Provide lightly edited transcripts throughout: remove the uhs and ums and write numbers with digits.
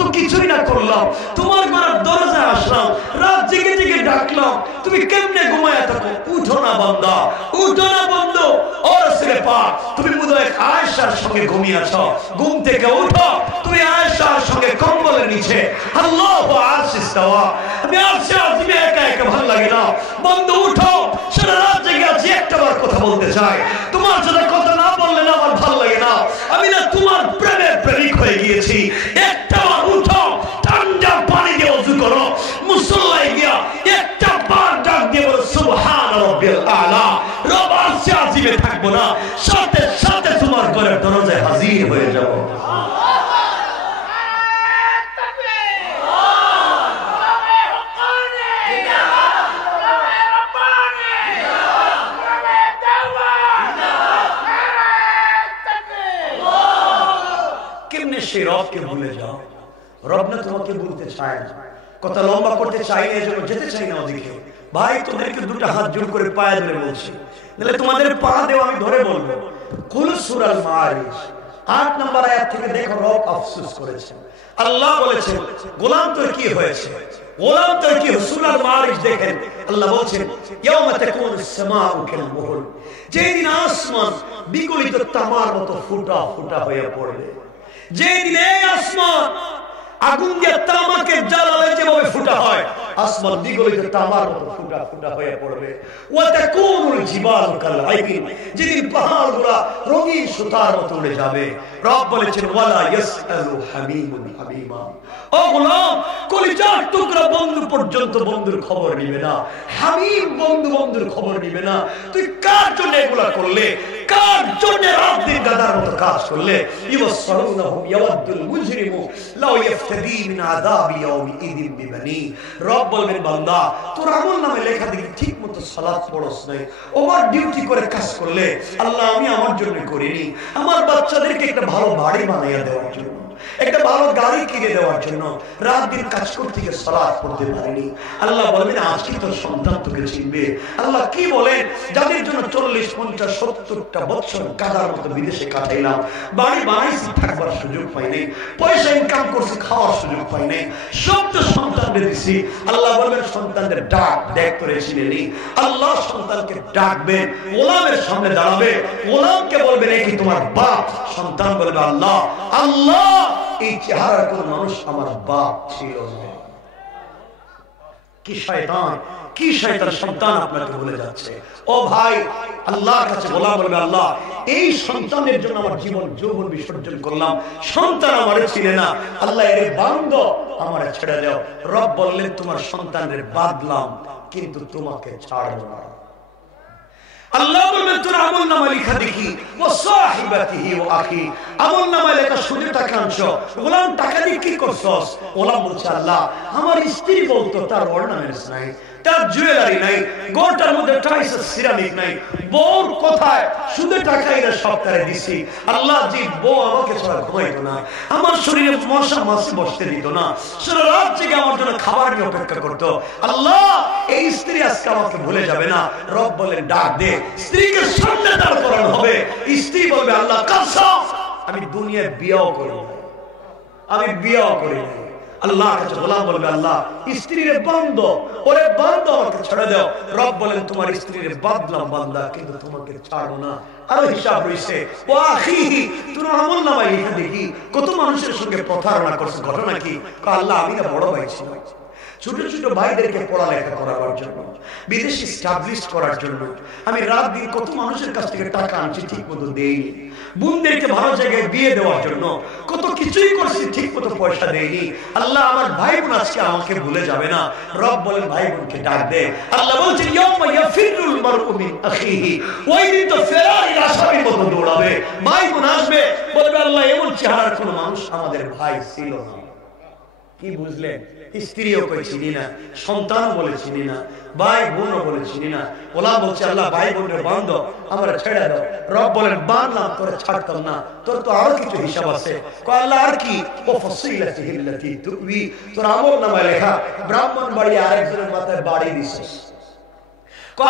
কত কিছুই না করলাম, তোমার ঘরের দরজায় আসলাম, রাত জেগে জেগে ডাকলাম, তুমি কেমনে ঘুমায়া থাকো? উঠো না বান্দা, উঠো না বন্ধু। ও রাসূলে পাক, তুমি বোধহয় আয়েশার সঙ্গে ঘুমিয়েছ, ঘুম থেকে উঠো, তুমি আয়েশার সঙ্গে কম্বলের নিচে। আল্লাহু আরশে ইস্তাওয়া, আমি আরশে আজিমে একা একা ভালো লাগে না বন্ধু, উঠো। সারা রাত জেগে আছি, একটাবার কথা বলতে চাই, তোমার সাথে কথা না বললে না আমার ভালো লাগে না, আমি না তোমার প্রেমের প্রেমিক হয়ে গিয়েছি। একটাবার উঠো, ঠান্ডা পানি দিয়ে ওযু করো, মুসল্লায় গিয়া একটা বার ডাক দিয়ে বলো সুবহান রাব্বিল আলা। রব আরশে আজিমে থাকবো না, সাথে সাথে তোমার ঘরের দরজায় হাজির হয়ে যাব। সেই রবকে ভুলে যাও, রব না তোমাকে ভুলতে চায় না। কথা লম্বা করতে চাই না, এজন্য যেতে চাই না ওদিকে। ভাই তোমাদেরকে দুটো হাত জোড় করে পায়ে ধরে বলছি, নাহলে তোমাদের পা দেওয়া আমি ধরে বলবো। কুল সূরা মারিজ 8 নম্বর আয়াত থেকে দেখো, রব আফসোস করেছেন। আল্লাহ বলেছেন গোলাম তোর কি হয়েছে, গোলাম তোর কি? সূরা মারিজ দেখেন, আল্লাহ বলেছেন ইয়াউমা তাকুনুস সামাউ কাল মুহল, যেদিন আসমান বিগলিত তামার মতো ফুটা ফুটা হয়ে পড়বে, যেদিন এই আসমান আগুন দিয়ে তামাকে জ্বালালে যেভাবে ফুটা হয়, আসমান বিগলিত তামার মতো ফুটা ফুটা হয়ে পড়বে। ওয়া তাকুনুল জিবালু কাল আইবিন, যেদিন পাহাড়গুলো রঙিন সুতার মতো উড়ে যাবে। রব বলেছেন ওয়ালা ইয়াসআলু হামিমুন হামিমা, ও গোলাম কলিজার টুকরা বন্ধু পর্যন্ত বন্ধুর খবর নিবে না, হামিম বন্ধু বন্ধুর খবর নিবে না। তুই কার জন্য এগুলা করলে, কার জন্য রাত দিন গাদার মতো কাজ করলে? ইওয়াসসারুনহুম ইয়াওয়াদুল মুজরিমু লাউ ইফতাদি মিন আযাবি ইয়াউমি ইদিন বিবানি। রব বলবেন বান্দা তোর আমলনামে লেখা দেখি ঠিকমতো সালাত পড়ছ নাই, ওভার ডিউটি করে কাজ করলে, আল্লাহ আমি আমার জন্য করিনি, আমার বাচ্চাদেরকে একটা ভালো বাড়ি বানিয়ে দেওয়ার জন্য, একটা ভালো গাড়ি কিনে দেওয়ার জন্য রাত দিন কাজ করতে গিয়ে সালাত পড়তে পারিনি। আল্লাহ বলবেন আজকে তোর সন্তান তোকে চিনবে। আল্লাহ কি বলেন, যাদের জন্য 40, 50, 70টা বছর গাদার মতো বিদেশে কাটাইলাম, বাড়ি বানাইছি থাকবার সুযোগ পাই নাই, পয়সা ইনকাম করছি খাওয়ার সুযোগ পাই নাই, সব তো সন্তানদের দিছি। আল্লাহ বলবেন সন্তানদের ডাক দেখ তোরে চিনেনি। আল্লাহ সন্তানকে ডাকবেন, গোলামের সামনে দাঁড়াবে, গোলামকে বলবেন এই কি তোমার বাপ? সন্তান বলবে আল্লাহ। আল্লাহ এই চেহারার কোন মানুষ আমার বাপ ছিল না। কি শয়তান, কি শয়তান সন্তান আপনাকে বলে যাচ্ছে। ও ভাই, আল্লাহর কাছে গোলাম বলবে আল্লাহ এই সন্তানের জন্য আমার জীবন যৌবন বিসর্জন করলাম, সন্তান আমারে চিনে না, আল্লাহ এর বান্দ আমারে ছেড়ে দাও। রব বললেন তোমার সন্তানের বাদলাম কিন্তু তোমাকে ছাড়ব না। আল্লাহ বলবেন তোর আমলনামা লেখা দেখি, ও সাহিবাতিহি ওয়া আখি, আমলনামা লেখা শুধু টাকা আনছ, গোলাম টাকা দিয়ে কি করছস? গোলাম বলছে আল্লাহ আমার স্ত্রী বলতো তার অর্নামেন্টস নাই, তার জুয়েলারি নাই, গোটার মধ্যে টাইস সিরামিক নাই, বউর কথায় শুধু টাকাই না সপ্তাহে দিছি। আল্লাহ জি বউ আমাকে ছাড়া ঘুমাইতো না, আমার শরীরে মশা মাছি বসতে দিত না, সারা রাত জেগে আমার জন্য খাবার নিয়ে অপেক্ষা করতো। আল্লাহ এই স্ত্রী আজকে আমাকে ভুলে যাবে না। রব বলেন ডাক দে, স্ত্রীকে সামনে দাঁড় করানো হবে। স্ত্রী বলবে আল্লাহ কসম আমি দুনিয়ায় বিয়েও করি, আমি বিয়েও করি। আল্লাহ কাছে গোলাম বলবে আল্লাহ স্ত্রীর বন্ধ, ওরে বন্ধ আমাকে ছেড়ে দাও। রব বলেন তোমার স্ত্রীর বাদলাম বান্দা কিন্তু তোমাকে ছাড়বো না। আরো হিসাব রইছে, ও আখিহি তুমি আমলনামায় লিখে দেখি কত মানুষের সঙ্গে প্রতারণা করছে, ঘটনা কি? আল্লাহ আমি না বড় ভাই ছিল, ছোট ছোট ভাইদেরকে পড়ালেখা করার জন্য, বিদেশে এস্টাবলিশ করার জন্য আমি রাত দিন কত মানুষের কাছ থেকে টাকা আনছি ঠিক মতো দেইনি, বোনদেরকে ভালো জায়গায় বিয়ে দেওয়ার জন্য কত কিছুই করছি ঠিক মতো পয়সা দেইনি। আল্লাহ আমার ভাই বোন আজকে আমাকে ভুলে যাবে না। রব বলেন ভাই বোনকে ডাক দে। আল্লাহ বলছেন ইয়াউমা ইয়াফিরুল মারউ মিন আখিহি, ওই দিন তো ফেরারির আসামির মতো দৌড়াবে, ভাই বোন আসবে বলবে আল্লাহ এমন চেহারার কোনো মানুষ আমাদের ভাই ছিল না। কি বুঝলেন? স্ত্রীও কই চিনি না, সন্তানও বলে চিনি না, ভাই বোনও বলে চিনি না। ওলা বলছে আল্লাহ ভাই বোনের বান্ধ আমরা ছেড়ে দাও। রব বলেন বানলাম তোরে ছাড়তাম না, তোর তো আরো কিছু হিসাব আছে। আল্লাহ আর কি? ও ফসিলাতিহি আল্লাতী তুবি, তোর আমলনামায় লেখা ব্রাহ্মণ বাড়ি আরেকজনের মাথায় বাড়ি দিছিস।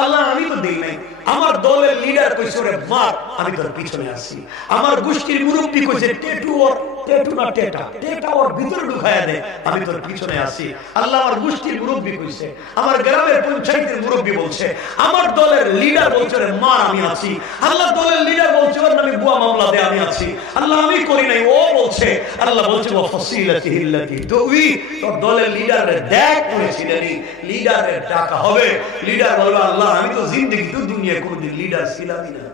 আল্লাহ আমি তো দেই নাই, আমার দলের লিডার কইছে ওরে মার, আমি তোর পিছনে আছি, আমার গোষ্ঠীর মুরব্বী কইছে ট্যাটু ওর টেটু না টেটা, টেটা ওর ভিতরে ঢুকায়া দেয়, আমি তোর পিছনে আছি। আল্লাহ আমার গোষ্ঠীর মুরব্বী কইছে, আমার গ্রামের পঞ্চায়েতের মুরব্বী বলছে, আমার দলের লিডার বলছে মা আমি আছি। আল্লাহ দলের লিডার বলছে ওর নামে বুয়া মামলা দে আমি আছি। আল্লাহ আমি করি নাই, ও বলছে। আল্লাহ বলছে ওয়া ফাসিলাতিহি আল্লাতী তুই তোর দলের লিডারের দেখ করেছিলেনি, লিডারের ডাকা হবে। লিডার বলবে আল্লাহ আমি তো জিন্দেগি তো দুনিয়ায় কোনদিন লিডার ছিলামই না।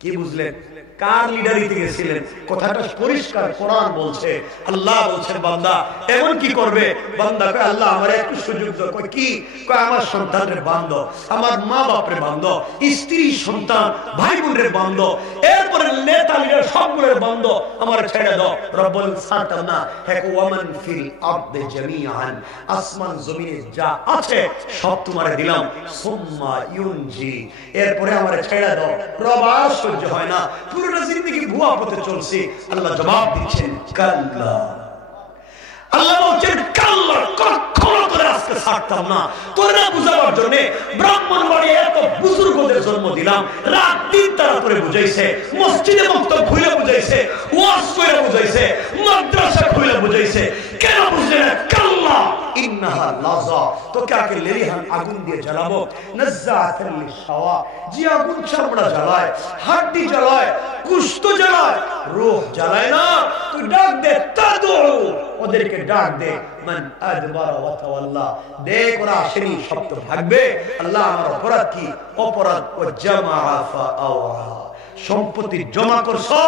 কি বুঝলেন? কার লিডারিতে গেছিলেন? কথাটা পরিষ্কার কোরআন বলছে। আল্লাহ বলছেন বান্দা এমন কি করবে? বান্দা কয় আল্লাহ আমার একটু সুযোগ দাও। কয় কি? কয় আমার সন্তানের বান্ধব, আমার মা বাপের বান্ধব, স্ত্রী সন্তান ভাই বোনের বান্ধব, এরপরে নেতা লিডার সবগুলোর বান্ধব আমার ছেড়ে দাও। রব বলেন সাতাম না হে ওয়ামান ফিল আরদি জামিআন, আসমান জমিনে যা আছে সব তোমারে দিলাম। সুম্মা ইউনজি, এরপরে আমারে ছেড়ে দাও। রব আর সহ্য হয় না, পুরোটা জিন্দেগি ভুয়া পথে চলছে। আল্লাহ জবাব দিচ্ছেন কাল্লা। আল্লাহ বলছেন কাল্লা, কখনো তোরে আজকে ছাড়তাম না। তোরে বুঝাবার জন্য ব্রাহ্মণবাড়ি এত বুজুর্গদের জন্ম দিলাম, রাত দিন তারা তোরে বুঝাইছে, মসজিদে মক্তব খুলে বুঝাইছে, ওয়াজ করে বুঝাইছে, মাদ্রাসা খুলে বুঝাইছে। কেন বুঝলে না? কাল্লা ইন্নাহা লাযা, তোকে আগে লেলিহান আগুন দিয়ে জ্বালাবো। নাযাআতান লিশাওয়া, যে আগুন চামড়া জ্বালায়, হাড্ডি জ্বালায়, গোশত জ্বালায়, রূহ জ্বালায় না। তুই ডাক দে, তাদউ, ওদেরকে ডাক দে। মান আদবার ওয়া তাওয়াল্লা, দেখ ওরা আসেনি, সব তো ভাগবে। আল্লাহ আমার অপরাধ কি? অপরাধ ও জামা ফাআওয়া, সম্পত্তি জমা করছো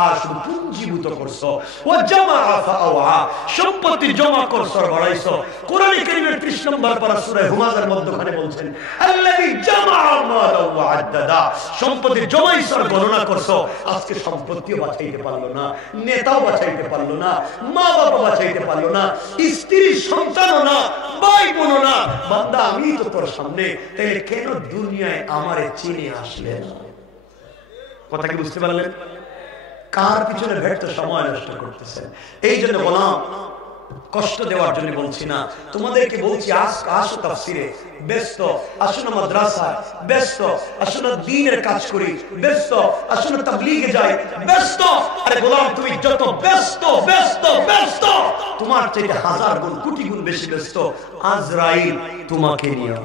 আর শুধু পুঞ্জীভূত করছো। ও জামা ফাআওয়া, সম্পত্তি জমা করছো বাড়াইছো। কোরআন কারীমের 30 নম্বর পারা সূরা হুমাযার মধ্যখানে বলছেন আল্লাযী জামা মালা ওয়া আদ্দাদা, সম্পত্তি জমাইছো আর গণনা করছো। আজকে সম্পত্তিও বাঁচাইতে পারলো না, নেতাও বাঁচাইতে পারলো না, মা বাবা বাঁচাইতে পারলো না, স্ত্রী সন্তানও না, ভাই বোনও না। বান্দা আমি তো তোর সামনে, তাহলে কেন দুনিয়ায় আমারে চিনে আসলে না? কথা কি বুঝতে পারলেন? কার পিছনে ব্যর্থ সময় নষ্ট করতেছেন? এই জন্য গোলাম কষ্ট দেওয়ার জন্য বলছি না, তোমাদেরকে বলছি আসো তাফসিরে ব্যস্ত, আসো না মাদ্রাসায় ব্যস্ত, আসো না দ্বীনের কাজ করি ব্যস্ত, আসো না তাবলীগে যাই ব্যস্ত। আরে গোলাম তুমি যত ব্যস্ত ব্যস্ত ব্যস্ত, তোমার চাইতে হাজার গুণ কোটি গুণ বেশি ব্যস্ত আজরাইল তোমাকে নিয়ে।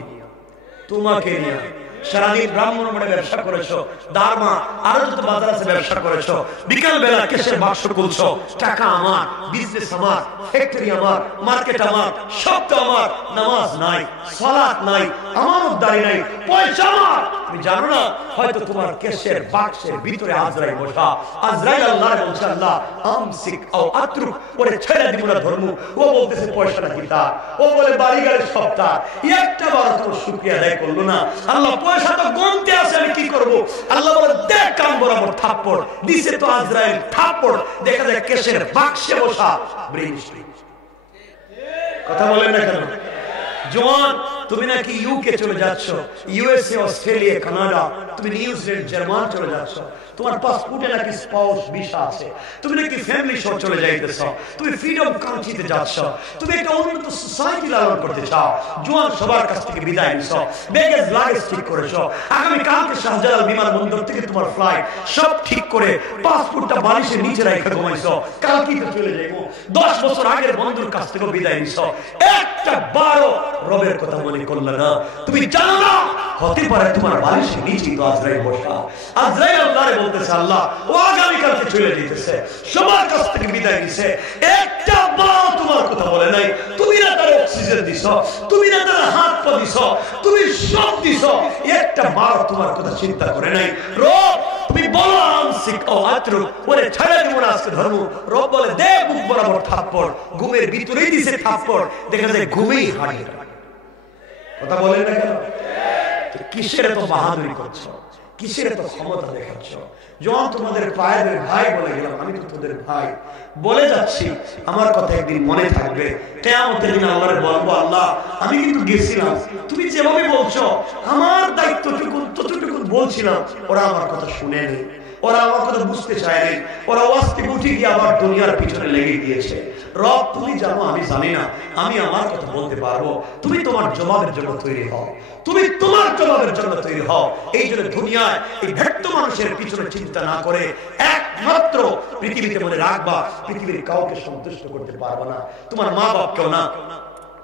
তোমাকে নিয়ে সারাদিন ব্রাহ্মণবাড়ে ব্যবসা করেছো, দারমা আরো যত বাজার আছে ব্যবসা করেছো, বিকাল বেলা কেসের বাক্স খুলছো, টাকা আমার, বিজনেস আমার, ফ্যাক্টরি আমার, মার্কেট আমার, সব তো আমার। নামাজ নাই, সালাত নাই, আমানতদারি নাই, পয়সা আমার। তুমি জানো না হয়তো তোমার কেসের বাক্সের ভিতরে আজরাইল বসা। আজরাইল আল্লাহ বলছে আল্লাহ আমসিক আও আতরুক, ওরে ছেড়ে দিব না ধর্ম। ও বলতেছে পয়সাটা কি তার, ও বলে বাড়ি গাড়ি সব তার, একটা বার তো শুকরিয়া আদায় করলো না। আল্লাহ পয়সা তো গুনতে আছে, আমি কি করব? আল্লাহ বলে দেখ কান বরাবর থাপ্পড় দিছে তো আজরাইল থাপ্পড়, দেখা যায় কেসের বাক্সে বসা বৃষ্টি। কথা বলেন না কেন? জওয়ান তুমি নাকি ইউকে চলে যাচ্ছ, ইউএসএ, অস্ট্রেলিয়া, কানাডা, তুমি নিউজিল্যান্ড, জার্মান চলে যাচ্ছ, তোমার পাসপোর্টে নাকি স্পাউস ভিসা আছে, তুমি নাকি ফ্যামিলি সহ চলে যাইতেছ, তুমি ফ্রিডম কান্ট্রিতে যাচ্ছ, তুমি একটা উন্নত সোসাইটি লালন করতে চাও। জওয়ান সবার কাছ থেকে বিদায় নিছ, ব্যাগেজ লাগেজ ঠিক করেছ, আগামী কালকে শাহজালাল বিমানবন্দর থেকে তোমার ফ্লাইট সব ঠিক করে পাসপোর্টটা বালিশের নিচে রেখে ঘুমাইছ, কালকেই তো চলে যাইবো। 10 বছর আগের বন্ধুর কাছ থেকে বিদায় নিছ, একটা বারো রবের কথা মনে করলে না। তুমি জানো না হতে পারে তোমার বালিশের নিচে তো আজরাইল বসা। আজরাইল আল্লাহরে বলতেছে আল্লাহ ও আগামী কালকে চলে যেতেছে, সবার কাছ থেকে বিদায় নিছে, একটা বার তোমার কথা বলে নাই। তুমি না তার অক্সিজেন দিছ, তুমি না তার হাত পা দিছ, তুমি সব দিছ, একটা বার তোমার কথা চিন্তা করে নাই। রব তুমি বলো আমসিক ও আতরুক, ওরে ছেড়ে দিব না আজকে ধর্ম। রব বলে দে বুক বরাবর থাপ্পড়, ঘুমের ভিতরেই দিছে থাপ্পড়, দেখা যায় ঘুমেই হারিয়ে। কথা বলেন না কেন? কিসের এত বাহাদুরি করছো, কিসের এত ক্ষমতা দেখাচ্ছ? যখন তোমাদের পায়ের ভাই বলে গেলাম, আমি তো তোদের ভাই বলে যাচ্ছি, আমার কথা একদিন মনে থাকবে। কিয়ামতের দিন আল্লাহরে বলবো আল্লাহ আমি কিন্তু গেছিলাম, তুমি যেভাবে বলছো আমার দায়িত্বটুকু ততটুকু বলছিলাম, ওরা আমার কথা শুনেনি। ওরা আমার কথা বুঝতে চায় নাই, ওরা ওয়াস্তে উঠে গিয়ে আবার দুনিয়ার পিছনে লেগে গিয়েছে। রব তুমি জানো আমি জানি না, আমি আমার কথা বলতে পারবো, তুমি তোমার জবাবের জন্য তৈরি হও, তুমি তোমার জবাবের জন্য তৈরি হও। এই জন্য দুনিয়ায় এই ব্যর্থ মানুষের পিছনে চিন্তা না করে একমাত্র পৃথিবীতে মনে রাখবা, পৃথিবীর কাউকে সন্তুষ্ট করতে পারবে না, তোমার মা বাপকেও না।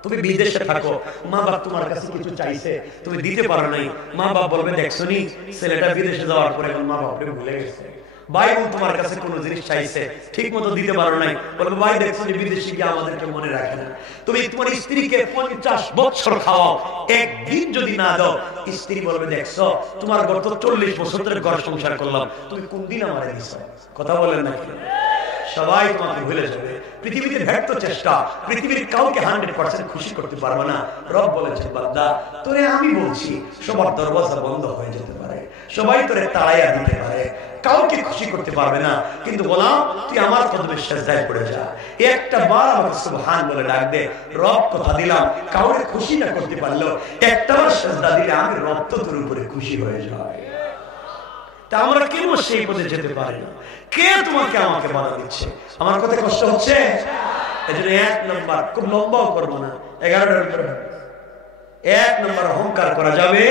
তুমি বিদেশে থাকো, মা বাপ তোমার কাছে কিছু চাইছে, তুমি দিতে পারো নাই, মা বাপ বলবে দেখছনি ছেলেটা বিদেশে যাওয়ার পরে এখন মা বাপকে ভুলে গেছে। ভাই বোন তোমার কাছে কোনো জিনিস চাইছে, ঠিক মতো দিতে পারো নাই, বলবে ভাই দেখছনি বিদেশে গিয়ে আমাদেরকে মনে রাখে না। তুমি তোমার স্ত্রীকে 50 বছর খাওয়াও, একদিন যদি না দাও, স্ত্রী বলবে দেখছো তোমার গত 40 বছর ধরে ঘর সংসার করলাম, তুমি কোন দিন আমারে দিছো? কথা বলেন না কি? সবাই তোমাকে ভুলে যাবে। পৃথিবীতে ব্যর্থ চেষ্টা, পৃথিবীর কাউকে 100% খুশি করতে পারবে না। রব বলেছে বান্দা তোরে আমি বলছি সবার দরওয়াজা বন্ধ হয়ে যেতে পারে, সবাই তোরে তাড়াইয়া দিতে পারে, কাউকে খুশি করতে পারবে না, কিন্তু গোলাম তুই আমার কদমে সিজদায় পড়ে যা, একটা বার আমাকে সুবহান বলে ডাক দে। রব কথা দিলাম কাউকে খুশি না করতে পারলো, একটা বার সিজদা দিলে আমি রব তো তোর উপরে খুশি হয়ে যায়। তা আমরা কেন সেই পথে যেতে পারি না? কে তোমাকে আমাকে বাধা দিচ্ছে? আমার কথা কষ্ট হচ্ছে? এজন্য 1 নাম্বার, খুব লম্বাও করবো না, 11টার উপরে 1 নাম্বার অহংকার করা যাবে।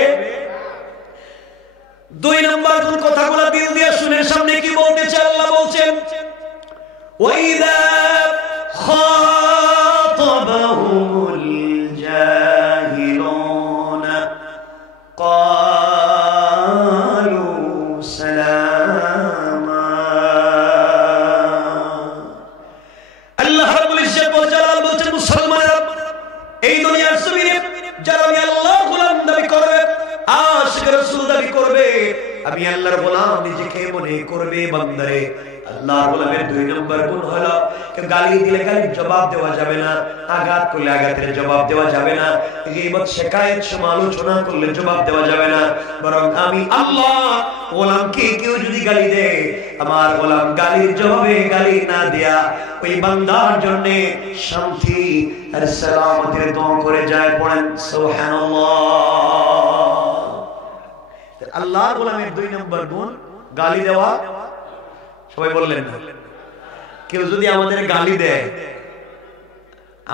2 নাম্বার কোন কথাগুলো দিল দিয়ে শুনে সামনে কি বলতেছে আল্লাহ বলছেন ওয়াইদা খাতাবাহুমুল জাহিলুনা ক্বালু সালামা। আল্লাহ রাব্বুল ইজ্জত ওয়াল জালাল বলছেন মুসলমানরা এই দুনিয়ার জমিনে যারা আমি আল্লাহর গোলাম দাবি করবে, আশিক রাসূল দাবি করবে, আমি আল্লাহর গোলাম নিজেকে মনে করবে, বান্দারে আল্লাহর গোলামের 2 নম্বর গুণ হলো গালি দিলে গালির জবাব দেওয়া যাবে না, আঘাত করলে আঘাতের জবাব দেওয়া যাবে না, গীবত শিকায়েত সমালোচনা করলে জবাব দেওয়া যাবে না, বরং আমি আল্লাহ গোলামকে কেউ যদি গালি দেয়, আমার গোলাম গালির জবাবে গালি না দেয়া ওই বান্দার জন্য শান্তি আর সালামতের দোয়া করে যায়। পড়েন সুবহানাল্লাহ। আল্লাহর গোলামের 2 নম্বর গুণ গালি দেওয়া। সবাই বললেন না? কেউ যদি আমাদের গালি দেয়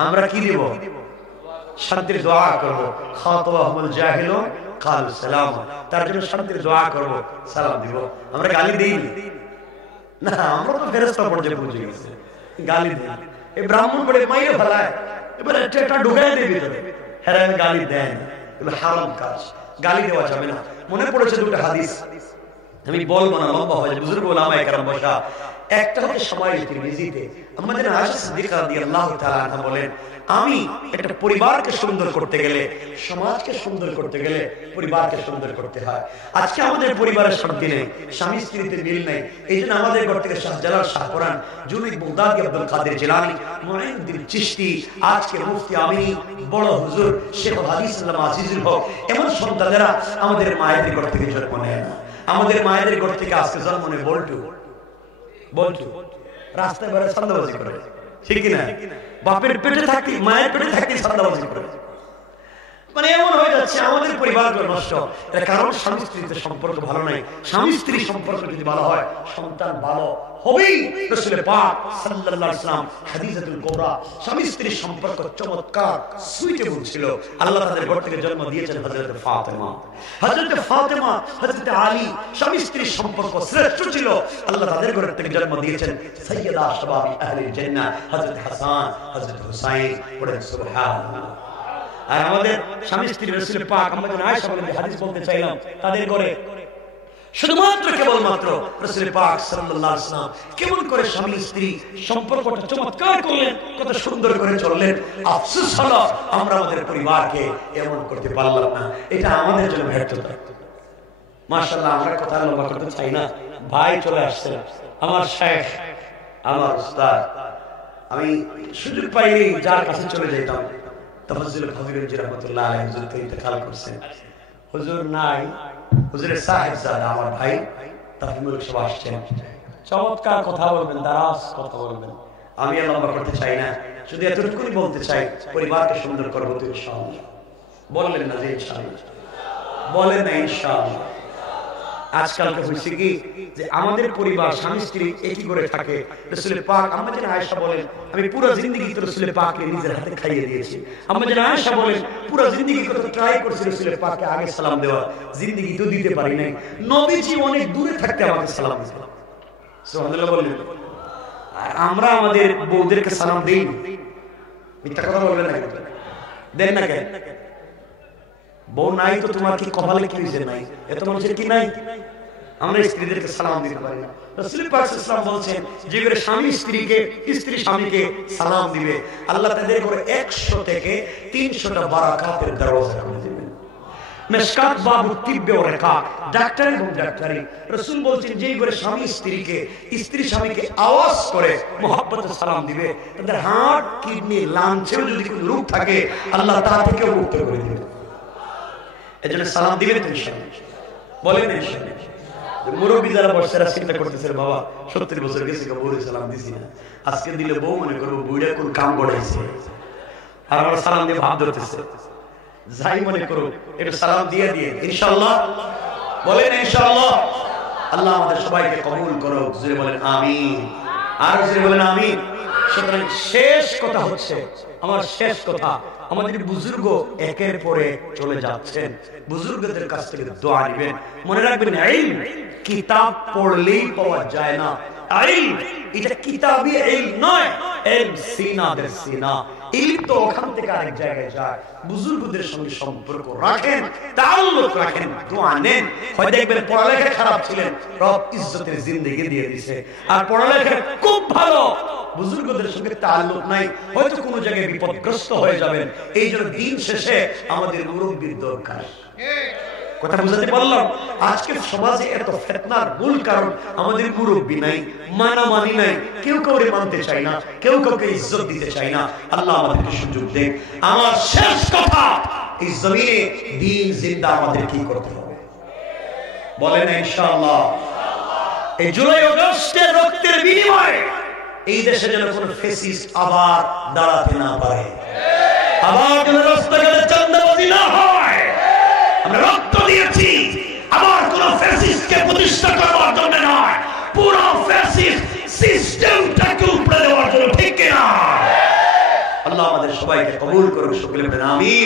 আমরা কি দিব? শান্তির দোয়া করব। খাতাবাহুমুল জাহিলুন ক্বালু সালাম, তার জন্য শান্তির দোয়া করব, সালাম দিব। আমরা গালি দেই না, আমরা তো ফেরেশতা পর্যায়ে পৌঁছে গেছি, গালি দেই। এই ব্রাহ্মণ বলে মাইরে ফেলায়, এবারে এটা ঢুকায় দেবে ভিতরে, হেরান গালি দেন, এগুলো হারাম কাজ, গালি দেওয়া যাবে না। মনে পড়েছে 2টা হাদিস, আমি বলবো না, লম্বা হয়ে যাবে, বুজুর্গ ওলামায়ে কেরাম বসা। একটা হচ্ছে সময় তিরমিজিতে আমাদের আয়েশা সিদ্দিকা রাদিয়াল্লাহু তাআলা আনহা বলেন, আমি একটা পরিবারকে সুন্দর করতে গেলে, সমাজকে সুন্দর করতে গেলে পরিবারকে সুন্দর করতে হয়। আজকে আমাদের পরিবারের শান্তি নেই, স্বামী স্ত্রীতে মিল নেই, এইজন্য আমাদের ঘর থেকে শাহজালাল, শাহপুরান, জুনাইদ বাগদাদি, আব্দুল কাদের জিলানী, মুঈনুদ্দিন চিশতি, আজকে মুফতি আমিনী, বড় হুজুর শেখ হাদিস আল্লামা আজিজুল হক, এমন সন্তানেরা আমাদের মায়েদের ঘর থেকে জন্ম নেয় না। আমাদের মায়েদের ঘর থেকে আজকে জন্ম নেয় বল্টু, বল্টু রাস্তায় বেরোয় সান্দাবাজি করে, ঠিক কিনা? বাপের পেটে থাকি, মায়ের পেটে থাকি সান্দাবাজি করে, মানে এমন হয়ে যাচ্ছে আমাদের পরিবারগুলো নষ্ট। এর কারণ স্বামী স্ত্রীর সম্পর্ক ভালো নাই। স্বামী স্ত্রী সম্পর্ক যদি ভালো হয় সন্তান ভালো হবেই। রাসূল পাক সাল্লাল্লাহু আলাইহি ওয়াসাল্লাম হাদিসাতুল কুবরা, স্বামী স্ত্রীর সম্পর্ক চমৎকার সুইটেবল ছিল। আল্লাহ তাদের ঘর থেকে জন্ম দিয়েছেন হযরত ফাতেমা, হযরত ফাতেমা, হযরত আলী, স্বামী স্ত্রীর সম্পর্ক শ্রেষ্ঠ ছিল। আল্লাহ তাদের ঘর থেকে জন্ম দিয়েছেন সাইয়্যিদা শাবাবি আহলিল জান্নাহ, হযরত হাসান, হযরত হুসাইন। পড়েন সুবহানাল্লাহ। আর আমাদের স্বামী স্ত্রী রাসূল পাক আমাদের আয়েশা বলেন, হাদিস বলতে চাইলাম, তাদের ঘরে শুধুমাত্র কেবলমাত্র রাসূল পাক সাল্লাল্লাহু আলাইহি ওয়াসাল্লাম কেমন করে স্বামী স্ত্রী সম্পর্কটা চমৎকার করলেন, কত সুন্দর করে চললেন। আফসোস হলো আমরা আমাদের পরিবারকে এমন করতে পারলাম না, এটা আমাদের জন্য ব্যর্থতা। মাশাআল্লাহ, আমরা কথা লম্বা করতে চাই না, ভাই চলে আসছেন, আমার শেখ, আমার উস্তাদ। আমি সুযোগ পাইলে যার কাছে চলে যেতাম, তাফাজ্জুল খবিরুজ্জি রাহমাতুল্লাহ আলাইহি হুজুর তো ইন্তেকাল করছেন, হুজুর নাই, হুজুরের সাহেবজাদা আমার ভাই তাফিমুল সাহেব আসছেন, চমৎকার কথা বলবেন, দারাজ কথা বলবেন। আমি আর লম্বা করতে চাই না, শুধু এতটুকুই বলতে চাই, পরিবারকে সুন্দর করবো তো ইনশাআল্লাহ। বললেন না যে ইনশাআল্লাহ? বলেন না ইনশাআল্লাহ? আজকালকে হয়েছে কি যে আমাদের পরিবার স্বামী স্ত্রী একই করে থাকে। রাসূল পাক আম্মা জান আয়েশা বলেন আমি পুরো জিন্দেগি তো রাসূল পাককে নিজের হাতে খাইয়ে দিয়েছি। আম্মা জান আয়েশা বলেন পুরো জিন্দেগি কত ট্রাই করেছি রাসূল পাককে আগে সালাম দেওয়া, জিন্দেগি তো দিতে পারি নাই। নবীজি অনেক দূরে থাকতে আমাকে সালাম দিয়েছেন। সুবহানাল্লাহ বলেন। আর আমরা আমাদের বউদেরকে সালাম দেই, মিথ্যা কথা বলবেন না, দেন না কেন? বউ নাই তো তোমার কি কপালে কি হয়েছে? নাই, এত মানুষের কি নাই? আমরা স্ত্রীদেরকে সালাম দিতে পারি না। রাসূল পাক সাল্লাল্লাহু আলাইহি ওয়াসাল্লাম বলেছেন যে করে স্বামী স্ত্রীকে, স্ত্রী স্বামীকে সালাম দিবে, আল্লাহ তাদের করে 100 থেকে 300টা বারাকাতের দরজা খুলে দিবেন। মিশকাত বাবু তিব্বে ওয়া রিকাক, ডাক্তার এবং ডাক্তারি। রাসূল বলেছেন যে করে স্বামী স্ত্রীকে, স্ত্রী স্বামীকে আওয়াজ করে মোহাব্বতে সালাম দিবে, তাদের হার্ট কিডনি লাংসেও যদি কোনো রোগ থাকে আল্লাহ তা থেকে মুক্ত করে দিবেন। এজন্য সালাম দিবেন তো ইনশাআল্লাহ, বলেন ইনশাআল্লাহ। মুরব্বি যারা বসেরা চিন্তা করতেছে বাবা 70 বছর গেছে বউরে সালাম দিছি না, আজকে দিলে বউ মনে করবো বুইড়া কোন কাম করাইছে, আর আমরা সালাম দিয়ে ভাব ধরতেছে। যাই মনে করো একটু সালাম দিয়ে দিয়ে ইনশাআল্লাহ, বলেন ইনশাআল্লাহ। আল্লাহ আমাদের সবাইকে কবুল করুক, জোরে বলেন আমিন, আর জোরে বলেন আমিন। সুতরাং শেষ কথা হচ্ছে, আমার শেষ কথা, আমাদের বুজুর্গ একের পরে চলে যাচ্ছেন, বুজুর্গদের কাছ থেকে দোয়া নেবেন। মনে রাখবেন ইলম কিতাব পড়লেই পাওয়া যায় না, ইলম এটা কিতাবি ইলম নয়, ইলম সিনা দের সিনা। ইলম তো ওখান থেকে আরেক জায়গায় যায়। বুজুর্গদের সঙ্গে সম্পর্ক রাখেন, তাআল্লুক রাখেন, দোয়া নেন। হয়তো দেখবেন পড়ালেখা খারাপ ছিলেন, রব ইজ্জতের জিন্দেগি দিয়ে দিয়েছে, আর পড়ালেখা খুব ভালো, বুজুর্গদের সঙ্গে তাআল্লুক নাই, হয়তো কোনো জায়গায় বিপদগ্রস্ত হয়ে যাবেন। এই জন্য দিন শেষে আমাদের মুরব্বির দরকার। কথা বুঝতে পারলাম? আজকে সমাজে এত ফিতনার মূল কারণ আমাদের মুরব্বি নাই, মানামানি নাই, কেউ কাউকে মানতে চায় না, কেউ কাউকে ইজ্জত দিতে চায় না। আল্লাহ আমাদেরকে সুযোগ দেন। আমার শেষ কথা, এই জমিনে দ্বীন জিন্দা আমাদের কি করতে হবে? বলেন ইনশাআল্লাহ। এই জুলাই আগস্টের রক্তের বিনিময়ে এই দেশে যেন কোনো ফ্যাসিস্ট আবার দাঁড়াতে না পারে, আবার যেন রাস্তাঘাটে চাঁদাবাজি না হয়। আমরা রক্ত দিয়েছি আবার কোন ফ্যাসিস্টকে প্রতিষ্ঠা করার জন্য নয়, পুরো ফ্যাসিস্ট সিস্টেমটাকে উপড়ে দেওয়ার জন্য, ঠিক কিনা? আল্লাহ আমাদের সবাইকে কবুল করুন, সকলে বলেন আমিন।